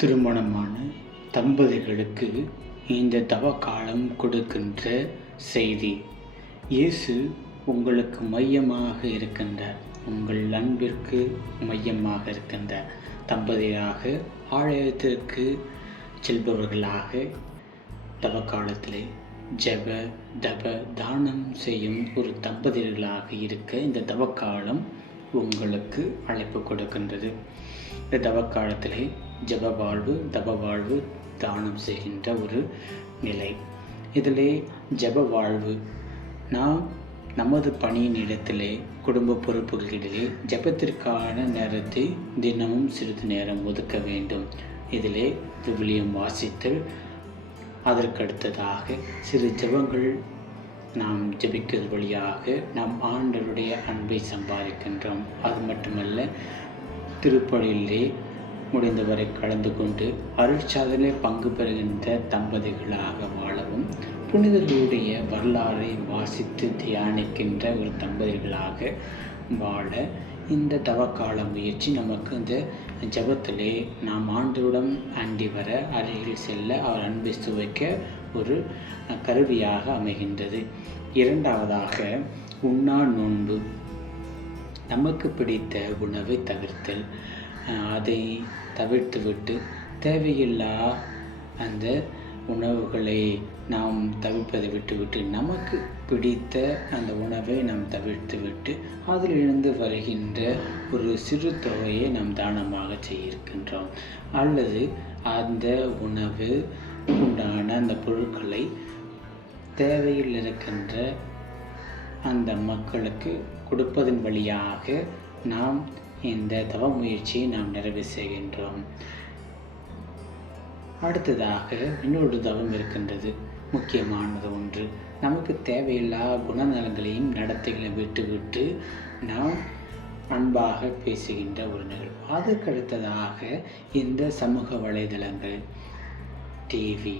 திருமணமான தம்பதிகளுக்கு இந்த தவக்காலம் கொடுக்கின்ற செய்தி. இயேசு உங்களுக்கு மையமாக இருக்கின்றார். உங்கள் அன்பிற்கு மையமாக இருக்கின்றார். தம்பதியாக ஆலயத்திற்கு செல்பவர்களாக தவக்காலத்திலே ஜெப தப தானம் செய்யும் ஒரு தம்பதிகளாக இருக்க இந்த தவக்காலம் உங்களுக்கு அழைப்பு கொடுக்கின்றது. இந்த தவக்காலத்திலே ஜப வாழ்வு தப வாழ்வு தானம் செய்கின்ற ஒரு நிலை. இதிலே ஜப வாழ்வு நாம் நமது பணியின் இடத்திலே குடும்ப பொறுப்புகளிடையே ஜபத்திற்கான நேரத்தை தினமும் சிறிது நேரம் ஒதுக்க வேண்டும். இதிலே விவிலியம் வாசித்தல், அதற்கடுத்ததாக சிறு ஜபங்கள் நாம் ஜபிக்கிறது வழியாக நாம் ஆண்டவருடைய அன்பை சம்பாதிக்கின்றோம். அது மட்டுமல்ல, திருப்பலியிலே முடிந்தவரை கலந்து கொண்டு அருட்சாதனை பங்கு பெறுகின்ற தம்பதிகளாக வாழவும், புனிதர்களுடைய வரலாறை வாசித்து தியானிக்கின்ற ஒரு தம்பதிகளாக வாழ இந்த தவக்கால முயற்சி நமக்கு இந்த ஜபத்திலே நாம் ஆண்டவரிடம் அண்டி வர, அருகில் செல்ல, அவர் அன்பை சுவைக்க ஒரு கருவியாக அமைகின்றது. இரண்டாவதாக உண்ணா நோன்பு. நமக்கு பிடித்த உணவை தவிர்த்தல். அதை தவிர்த்துவிட்டு தேவையில்லா அந்த உணவுகளை நாம் தவிர்ப்பதை விட்டுவிட்டு நமக்கு பிடித்த அந்த உணவை நாம் தவிர்த்துவிட்டு அதிலிருந்து வருகின்ற ஒரு சிறு தொகையை நாம் தானமாக செய்யிருக்கின்றோம். அல்லது அந்த உணவு உண்டான அந்த பொருட்களை தேவையில் இருக்கின்ற அந்த மக்களுக்கு கொடுப்பதன் வழியாக நாம் இந்த தவ முயற்சியை நாம் நிறைவு செய்கின்றோம். அடுத்ததாக இன்னொரு தவம் இருக்கின்றது, முக்கியமானது ஒன்று. நமக்கு தேவையில்லா குணநலங்களையும் நடத்தைகளையும் விட்டுவிட்டு நாம் அன்பாக பேசுகின்ற ஒரு நிகழ்வு. அதற்கடுத்ததாக இந்த சமூக வலைதளங்கள், டிவி,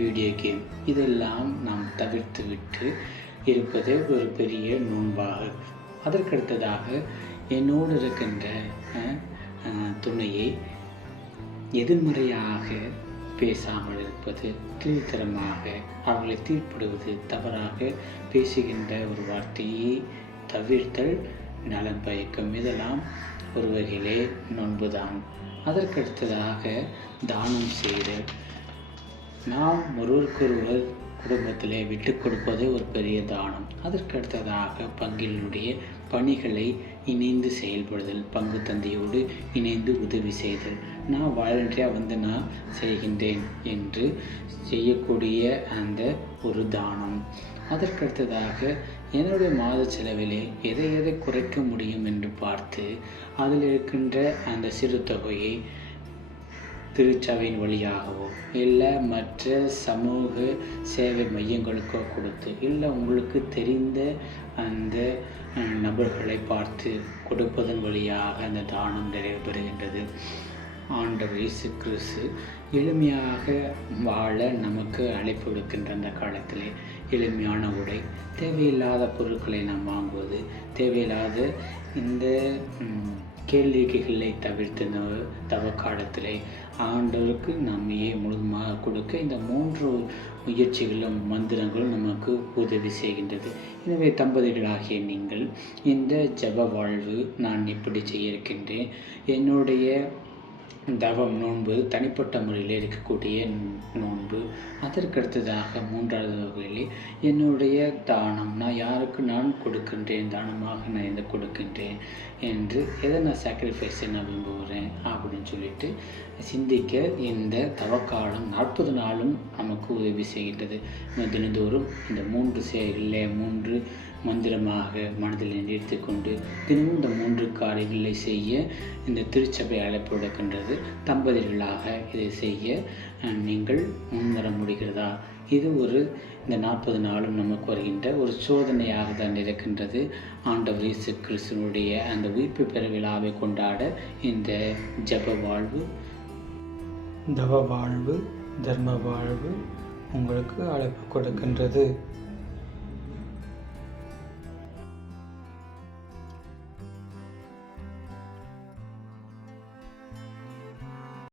வீடியோ கேம் இதெல்லாம் நாம் தவிர்த்து விட்டு இருப்பது ஒரு பெரிய நோன்பாக. அதற்கடுத்ததாக என்னோடு இருக்கின்ற துணையை எதிர்மறையாக பேசாமல் இருப்பது, கீழ்த்தரமாக அவர்களை தீர்ப்பிடுவது, தவறாக பேசுகின்ற ஒரு வார்த்தையை தவிர்த்தல் நலன் பயக்கும். இதெல்லாம் ஒரு வகையிலே நோன்புதான். அதற்கடுத்ததாக தானம் செய்தல். நாம் ஒருவருக்கொருவர் குடும்பத்திலே விட்டு கொடுப்பது ஒரு பெரிய தானம். அதற்கடுத்ததாக பங்கினுடைய பணிகளை இணைந்து செயல்படுதல், பங்கு தந்தையோடு இணைந்து உதவி செய்தல். நான் வாலண்டியாக நான் செய்கின்றேன் என்று செய்யக்கூடிய அந்த ஒரு தானம். அதற்கடுத்ததாக என்னுடைய மாத செலவிலே எதை குறைக்க முடியும் என்று பார்த்து அதில் இருக்கின்ற அந்த சிறு தொகையை திருச்சபையின் வழியாகவோ இல்லை மற்ற சமூக சேவை மையங்களுக்கோ கொடுத்து, இல்லை உங்களுக்கு தெரிந்த அந்த நபர்களை பார்த்து கொடுப்பதன் வழியாக அந்த தானம் நிறைவு பெறுகின்றது. ஆண்டவர் இயேசு கிறிஸ்து எளிமையாக வாழ நமக்கு அழைப்பு விடுக்கின்ற அந்த காலத்திலே எளிமையான உடை, தேவையில்லாத பொருட்களை நாம் வாங்குவது, தேவையில்லாத இந்த கேளிக்கைகளை தவிர்த்து தவக்காலத்திலே ஆண்டவருக்கு நம்மையே முழுமையாக கொடுக்க இந்த 3 முயற்சிகளும் மந்திரங்களும் நமக்கு உதவி செய்கின்றது. எனவே தம்பதிகளாகிய நீங்கள் இந்த ஜப வாழ்வு நான் எப்படி செய்ய இருக்கின்றேன், என்னுடைய தவம் நோன்பு தனிப்பட்ட முறையில் இருக்கக்கூடிய நோன்பு, அதற்கடுத்ததாக 3வது வகையிலே என்னுடைய தானம், நான் யாருக்கு நான் கொடுக்கின்றேன், தானமாக நான் எதை கொடுக்கின்றேன் என்று எதை நான் சாக்ரிஃபைஸை நான் விரும்புகிறேன் அப்படின்னு சொல்லிட்டு சிந்திக்க இந்த தவக்காலம் 40 நாளும் நமக்கு உதவி செய்கின்றது. தினந்தோறும் இந்த 3 செயல்களிலே 3 மந்திரமாக மனதில் எடுத்துக்கொண்டு தினமும் இந்த 3 காரியங்களை செய்ய இந்த திருச்சபை அழைப்பு விடுக்கின்றது. தம்பதிகளாக இதை செய்ய நீங்கள் முன்வர முடிகிறதா? இது இந்த 40 நாளும் நமக்கு வருகின்ற ஒரு சோதனையாக தான் இருக்கின்றது. ஆண்டவர் இயேசு கிறிஸ்துவினுடைய அந்த உயிர்ப்பு பெற விழாவை கொண்டாட இந்த ஜப வாழ்வு, தவ வாழ்வு, தர்ம வாழ்வு உங்களுக்கு அழைப்பு கொடுக்கின்றது.